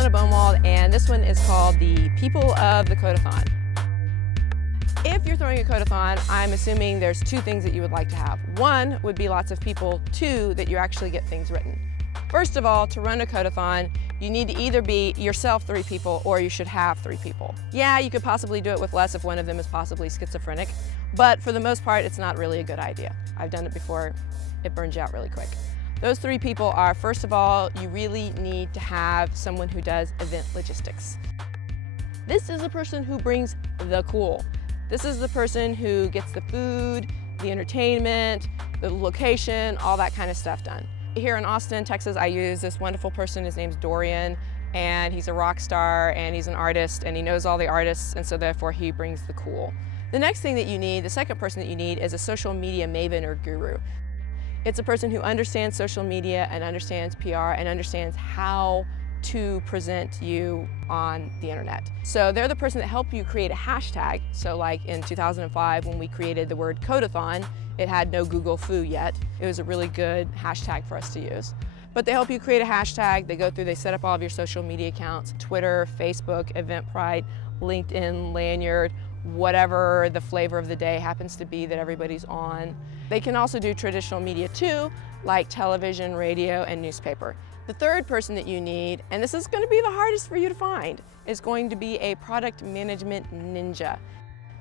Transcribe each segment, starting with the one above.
Silona Bonewald, and this one is called the People of the Code-a-thon. If you're throwing a Code-a-thon, I'm assuming there's two things that you would like to have. One would be lots of people, two, that you actually get things written. First of all, to run a Code-a-thon, you need to either be yourself 3 people or you should have 3 people. Yeah, you could possibly do it with less if one of them is possibly schizophrenic, but for the most part, it's not really a good idea. I've done it before, it burns you out really quick. Those 3 people are, first of all, you really need to have someone who does event logistics. This is the person who brings the cool. This is the person who gets the food, the entertainment, the location, all that kind of stuff done. Here in Austin, Texas, I use this wonderful person. His name's Dorian, and he's a rock star, and he's an artist, and he knows all the artists, and so therefore he brings the cool. The next thing that you need, the second person that you need, is a social media maven or guru. It's a person who understands social media and understands PR and understands how to present you on the internet. So they're the person that helped you create a hashtag. So like in 2005 when we created the word Code-a-thon, it had no Google foo yet. It was a really good hashtag for us to use. But they help you create a hashtag, they go through, they set up all of your social media accounts, Twitter, Facebook, Eventbrite, LinkedIn, Lanyard, whatever the flavor of the day happens to be that everybody's on. They can also do traditional media too, like television, radio, and newspaper. The third person that you need, and this is going to be the hardest for you to find, is going to be a product management ninja.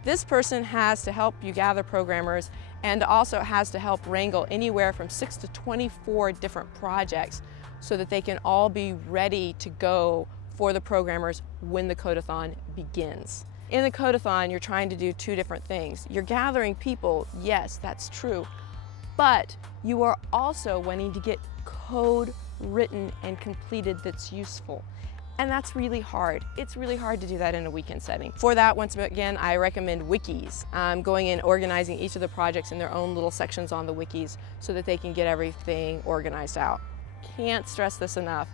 This person has to help you gather programmers and also has to help wrangle anywhere from 6 to 24 different projects so that they can all be ready to go for the programmers when the Code-a-thon begins. In the Code-a-thon, you're trying to do 2 different things. You're gathering people, yes, that's true, but you are also wanting to get code written and completed that's useful. And that's really hard. It's really hard to do that in a weekend setting. For that, once again, I recommend wikis. Going in, organizing each of the projects in their own little sections on the wikis so that they can get everything organized out. Can't stress this enough.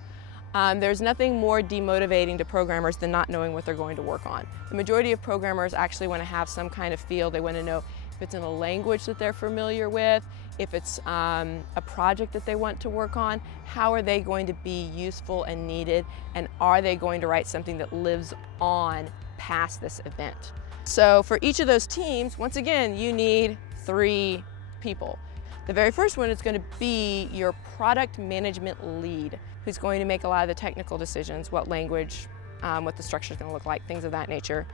There's nothing more demotivating to programmers than not knowing what they're going to work on. The majority of programmers actually want to have some kind of feel. They want to know if it's in a language that they're familiar with, if it's a project that they want to work on, how are they going to be useful and needed, and are they going to write something that lives on past this event. So for each of those teams, once again, you need 3 people. The very first one is going to be your product management lead, who's going to make a lot of the technical decisions, what language, what the structure is going to look like, things of that nature.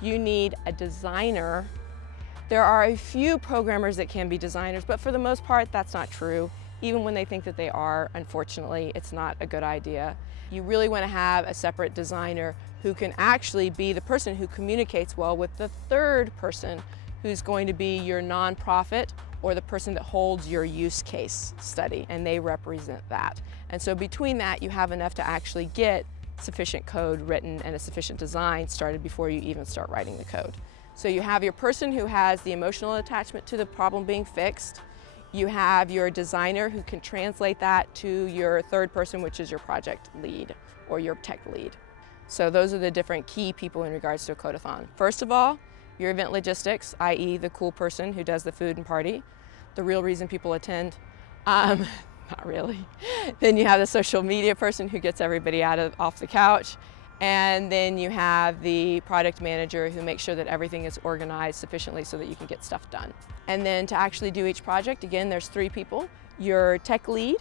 You need a designer. There are a few programmers that can be designers, but for the most part, that's not true. Even when they think that they are, unfortunately, it's not a good idea. You really want to have a separate designer who can actually be the person who communicates well with the third person, who's going to be your nonprofit or the person that holds your use case study, and they represent that. And so between that, you have enough to actually get sufficient code written and a sufficient design started before you even start writing the code. So you have your person who has the emotional attachment to the problem being fixed. You have your designer who can translate that to your third person, which is your project lead or your tech lead. So those are the different key people in regards to a Code-a-thon. First of all, your event logistics, i.e. the cool person who does the food and party, the real reason people attend. Not really. Then you have the social media person who gets everybody off the couch. And then you have the product manager who makes sure that everything is organized sufficiently so that you can get stuff done. And then to actually do each project, again, there's 3 people. Your tech lead,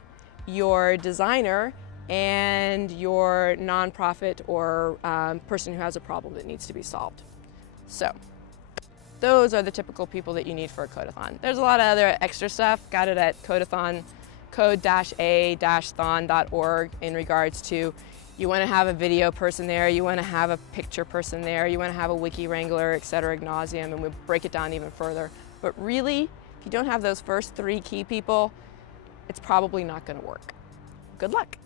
your designer, and your nonprofit or person who has a problem that needs to be solved. So those are the typical people that you need for a Code-a-thon. There's a lot of other extra stuff. Got it at Code-a-thon, code-a-thon.org in regards to you want to have a video person there, you want to have a picture person there, you want to have a wiki wrangler, etc. ad nauseum, and we break it down even further. But really, if you don't have those first 3 key people, it's probably not going to work. Good luck.